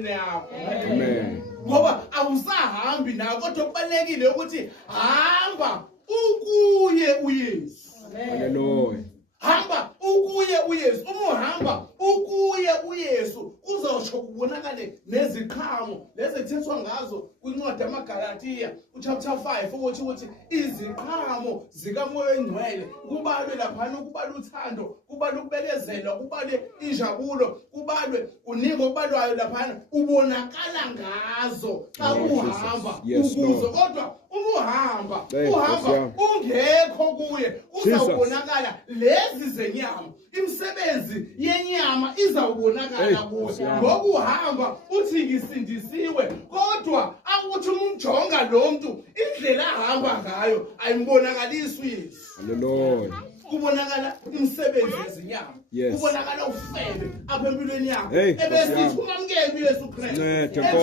empilweni yakho. Amen. Ngoba awusahambi nawe kodwa kubalekile ukuthi hamba ukuye uYesu. Hallelujah. Hamba ukuye uYesu. Uma uhamba ukuye uYesu kuzosho kubonakale neziqhamo lezi ekuthethwa ngazo kwincwadi yamaGalatiya chapter 5 ukuthi iziqhamo zikaMoya Oyingcwele kubalwe laphana kubalwe uthando, kubalwe ukubekezela, kubalwe injabulo, kubalwe uningo okubalwayo laphana ubonakala ngazo xa uhamba ukuze kodwa uma uhamba ungekho kuye uzawubonakala lezi zenyama. Imisebenzi yenyama izawubonakala kuwe ngoba uhamba uthi ngisindisiwe kodwa akuthi umjonga lo muntu indlela ahamba ngayo ayimbonakalisi uYesu. Hallelujah. Kubonakala imisebenzi yezinyama, kubonakala ufebe apha empilweni yakho ebesithi umamukele uYesu Kristu.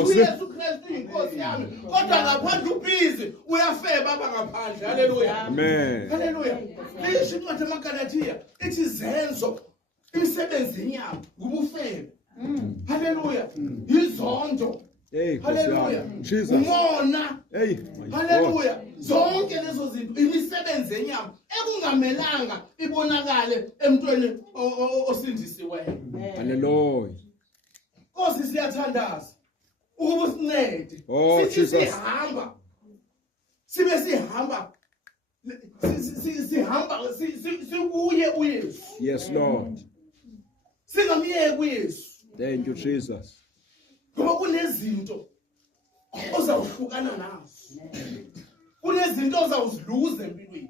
uYesu Kristu inkosi yami kodwa ngaphandle ubhizi uyafeba apha ngaphandle. Haleluya. Amen. Haleluya. Lisho incwadi yamaGalatiya ithi zenzo imisebenzi yenyama ngubufebe. Haleluya. Izondo. Haleluya. Umona. Haleluya. Zonke lezo zinto imisebenzi yenyama ekungamelanga ibonakale emntweni osindisiweyo. Haleluya. Nkosi siyathandaza ukuba usincede. Sithi sihamba sibe sihamba sikuye uYesu. Yes, Lord. Singamyeki uYesu. Thank you, Jesus. Ngoba kunezinto ozawuhlukana nazo. Kunezinto ozawuziluza empilweni.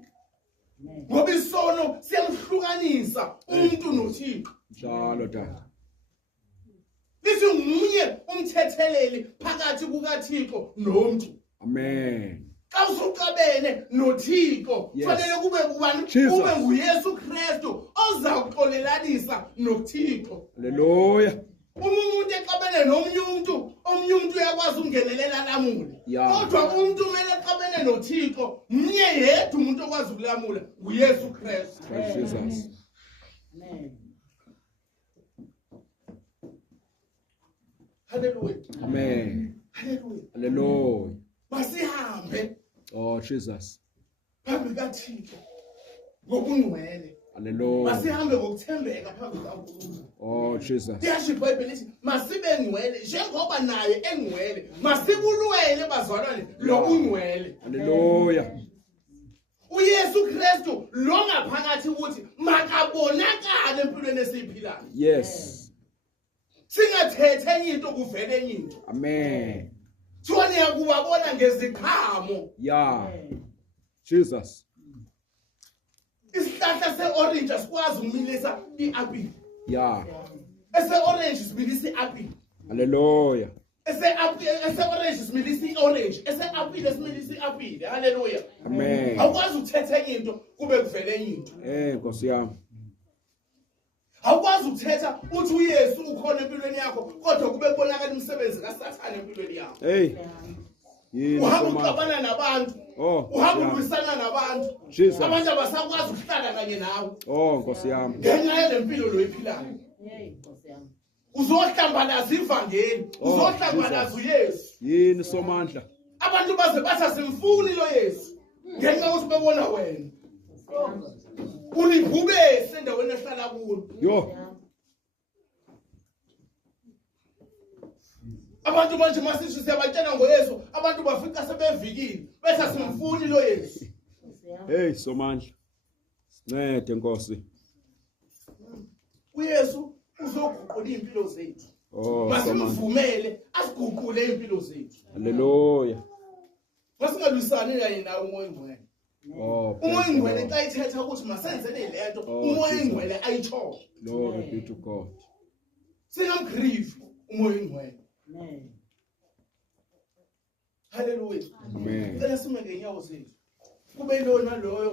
Ngoba isono siyamhlukanisa umuntu noThixo. Njalo tata. Lithi nguye umthetheleli phakathi kukaThixo nomuntu. Amen. Xa usuqabene noThixo kufanele kube kube nguYesu Kristu ozawuxolelanisa noThixo. Haleluya. Umuntu exabene nomunye umuntu uyakwazi ungenelela lamule. Kodwa umuntu kumele exabene noThixo mnye yedwa umuntu okwazi ukulamula nguYesu Kristu. Jesus. Amen. Haleluya. Amen. Haleluya. Hallelujah. Masihambe. Oh, Jesus. Phambi kaThixo ngokungcwele. Hallelujah. Masihambe ngokuthembeka phambi kaNkulunkulu. Oh, Jesus. Kuyasho iBhayibheli lithi masibe ngcwele njengoba naye engcwele. Masikulwele bazalwane lobungcwele. Hallelujah. uYesu Kristu lo ngaphakathi ukuthi makabonakale empilweni esiphilayo. Yes. Singathethe enye into kuvele enye into. Amen. Thona yakubabona ngeziqhamo. Yeah. Jesus. Isihlahla seorange asikwazi umilisa iapple. Yeah. Ese-orange similisa iapple. Hallelujah. Ese-orange similisa i-orange. Ese-apple similisa i-apple. Hallelujah. Amen. Awukwazi ukuthetha enye into kube kuvele enye into. Nkosi yami. Awukwazi ukuthetha uthi uYesu ukhona empilweni yakho kodwa kube kubonakala imisebenzi kaSathane empilweni yakho. Uhamba uxabana nabantu. Uhamba ulwisana nabantu. Abantu abasakwazi ukuhlala kanye nawe. Nkosi yami. Ngenxa yalempilo lo ephilayo. Nkosi yami. Uzohlambalaza ivangeli. Uzohlambalaza uYesu. Yini somandla. Abantu baze bathi asimfuni lo Yesu. Ngenxa yokuthi bebona wena. Ulibhubese endaweni ehlala kuyo. Yo. Abantu manje masithi siyabatshela ngoYesu, abantu bafika sebevikile. Bese asimfuni lo Yesu. Somandla. Sincede Nkosi. uYesu uzoguqula impilo zethu. Masimvumele asiguqule impilo zethu. Hallelujah. Masingalwisani naye nawe umoya oyingcwele. Umoya oyingcwele xa ithetha ukuthi masenzele lento, umoya oyingcwele ayitsho. Glory be to God. Singamgrieve umoya oyingcwele. Amen. Hallelujah. Amen. Ngicela sime ngenyawo zethu. Kube lona loyo